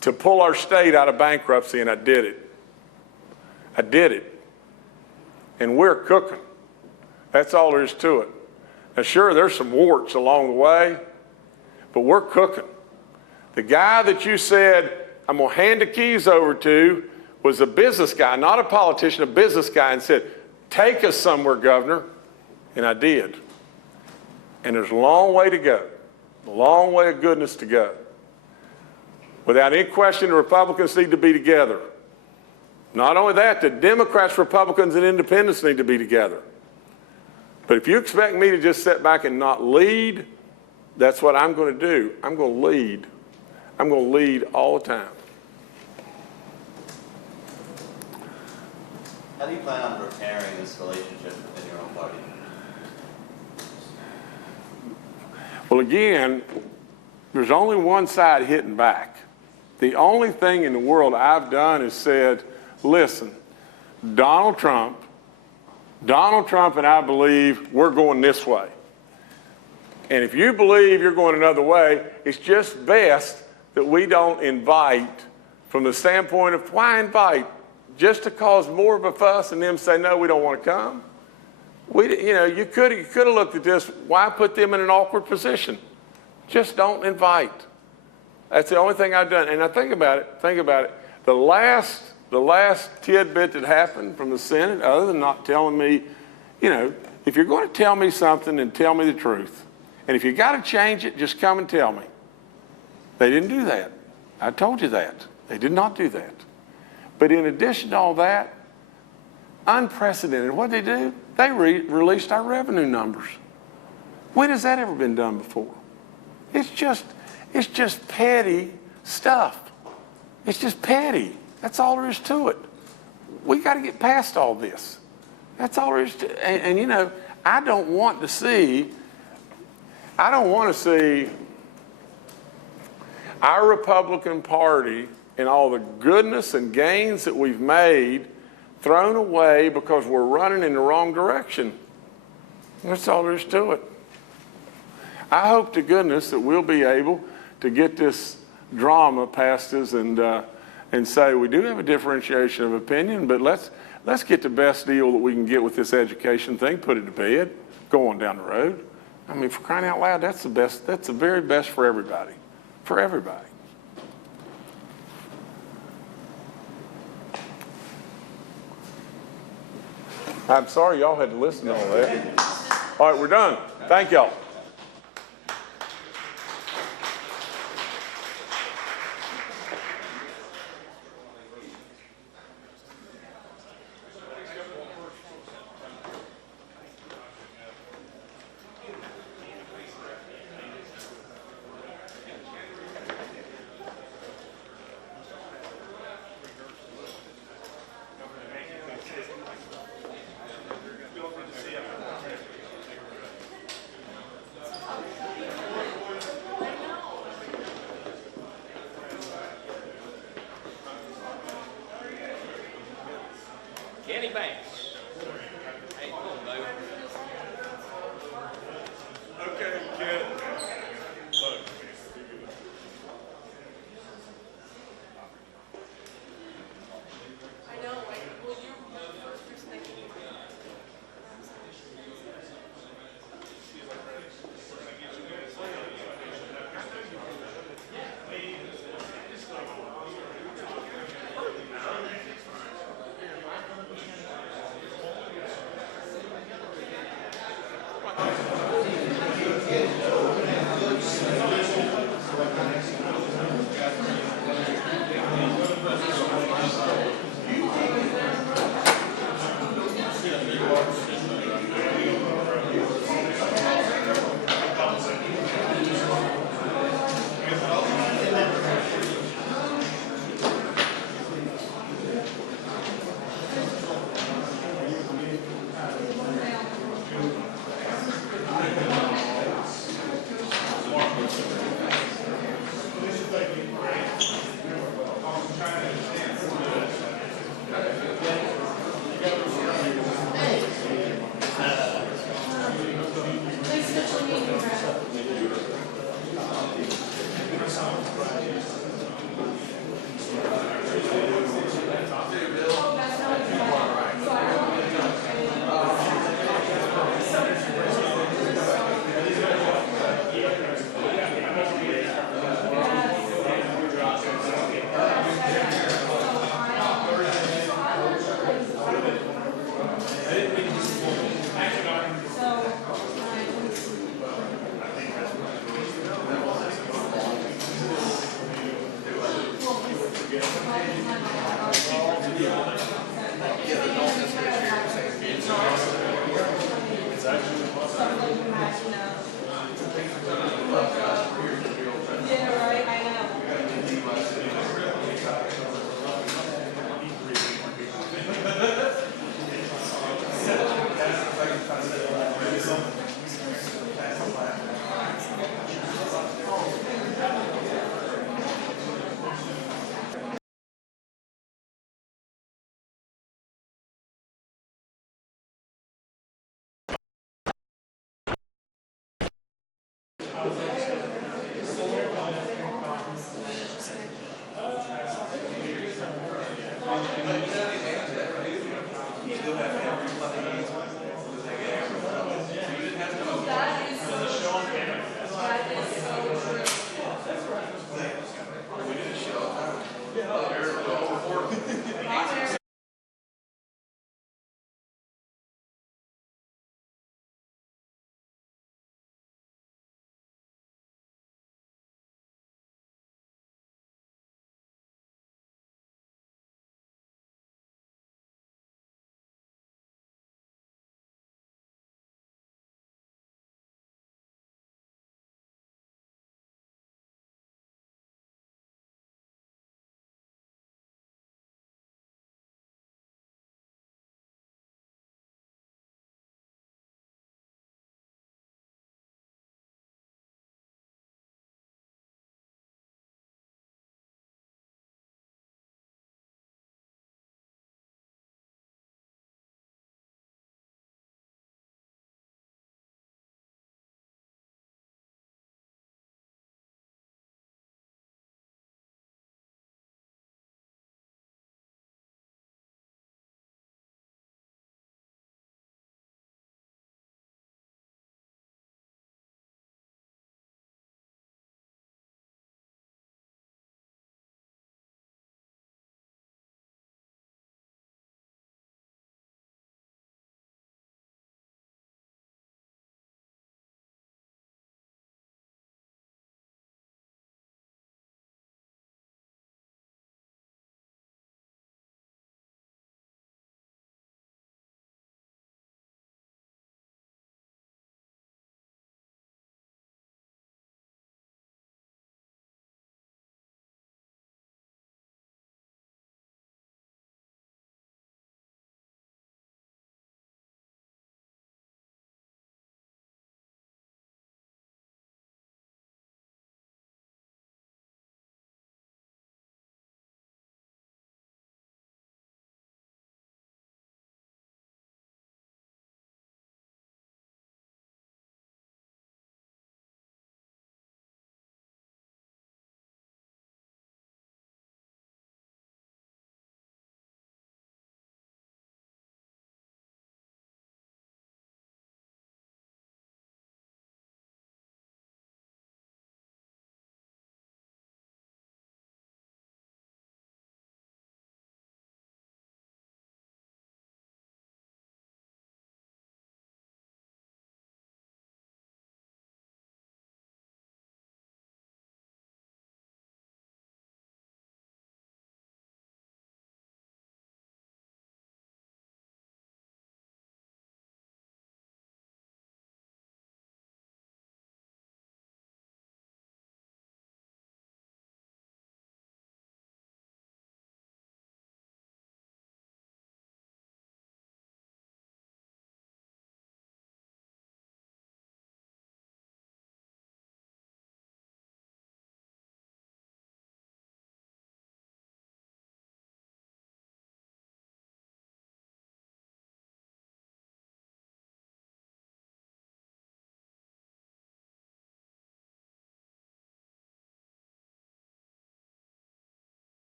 to pull our state out of bankruptcy, and I did it. I did it. And we're cooking. That's all there is to it. Now, sure, there's some warts along the way, but we're cooking. The guy that you said, I'm going to hand the keys over to, was a business guy, not a politician, a business guy, and said, take us somewhere, Governor. And I did. And there's a long way to go, a long way of goodness to go. Without any question, the Republicans need to be together. Not only that, the Democrats, Republicans, and independents need to be together. But if you expect me to just sit back and not lead, that's what I'm going to do. I'm going to lead. I'm going to lead all the time. How do you plan on repairing this relationship within your own party? Well, again, there's only one side hitting back. The only thing in the world I've done is said, listen, Donald Trump and I believe we're going this way. And if you believe you're going another way, it's just best that we don't invite from the standpoint of why invite? Just to cause more of a fuss and them say, no, we don't want to come? You could have looked at this. Why put them in an awkward position? Just don't invite. That's the only thing I've done. And I think about it. The last tidbit that happened from the Senate, other than not telling me, if you're going to tell me something, then tell me the truth. And if you got to change it, just come and tell me. They didn't do that. I told you that. They did not do that. But in addition to all that, unprecedented. What did they do? They released our revenue numbers. When has that ever been done before? It's just petty stuff. It's just petty. That's all there is to it. We got to get past all this. That's all there is to it. And I don't want to see our Republican Party and all the goodness and gains that we've made thrown away because we're running in the wrong direction. That's all there is to it. I hope to goodness that we'll be able to get this drama past us and say we do have a differentiation of opinion, but let's get the best deal that we can get with this education thing, put it to bed, go on down the road. I mean, for crying out loud, that's the best. That's the very best for everybody. For everybody. I'm sorry y'all had to listen to all that. All right, we're done. Thank y'all. something you might,